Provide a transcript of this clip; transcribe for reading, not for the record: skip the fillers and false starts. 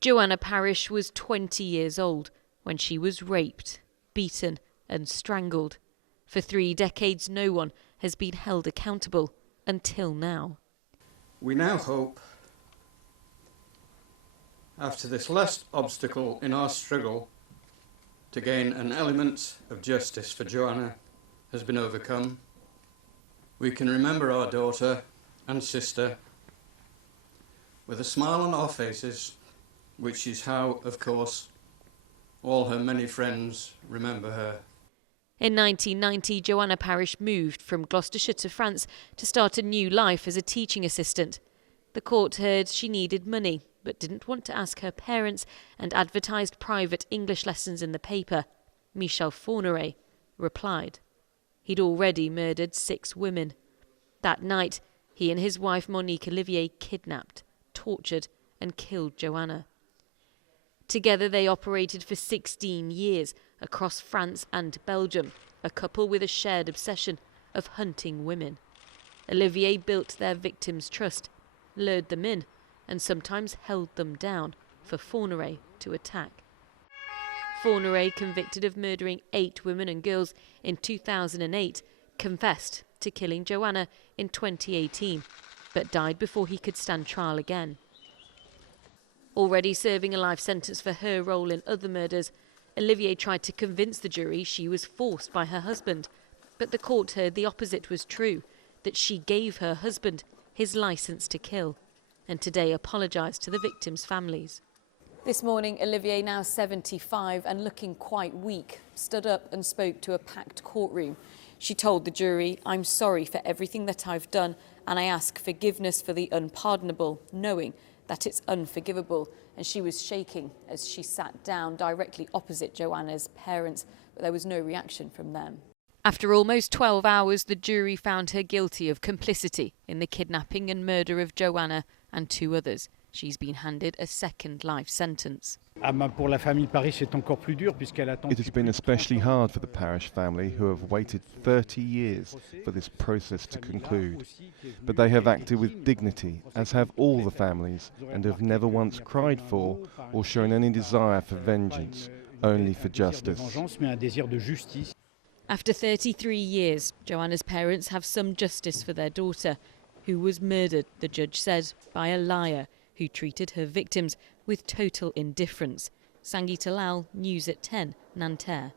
Joanna Parrish was 20 years old when she was raped, beaten and strangled. For 3 decades, no one has been held accountable until now. We now hope, after this last obstacle in our struggle to gain an element of justice for Joanna has been overcome, we can remember our daughter and sister with a smile on our faces, which is how, of course, all her many friends remember her. In 1990, Joanna Parrish moved from Gloucestershire to France to start a new life as a teaching assistant. The court heard she needed money, but didn't want to ask her parents and advertised private English lessons in the paper. Michel Fourniret replied. He'd already murdered 6 women. That night, he and his wife Monique Olivier kidnapped, tortured and killed Joanna. Together they operated for 16 years across France and Belgium, a couple with a shared obsession of hunting women. Olivier built their victims' trust, lured them in and sometimes held them down for Fourniret to attack. Fourniret, convicted of murdering 8 women and girls in 2008, confessed to killing Joanna in 2018, but died before he could stand trial again. Already serving a life sentence for her role in other murders, Olivier tried to convince the jury she was forced by her husband, but the court heard the opposite was true, that she gave her husband his licence to kill, and today apologised to the victims' families. This morning, Olivier, now 75 and looking quite weak, stood up and spoke to a packed courtroom. She told the jury, "I'm sorry for everything that I've done, and I ask forgiveness for the unpardonable, knowing that it's unforgivable." And she was shaking as she sat down directly opposite Joanna's parents, but there was no reaction from them. After almost 12 hours, the jury found her guilty of complicity in the kidnapping and murder of Joanna and 2 others. She's been handed a second life sentence. It has been especially hard for the Parrish family, who have waited 30 years for this process to conclude. But they have acted with dignity, as have all the families, and have never once cried for or shown any desire for vengeance, only for justice. After 33 years, Joanna's parents have some justice for their daughter, who was murdered, the judge said, by a liar who treated her victims with total indifference. Sangeeta Lal, News at 10, Nanterre.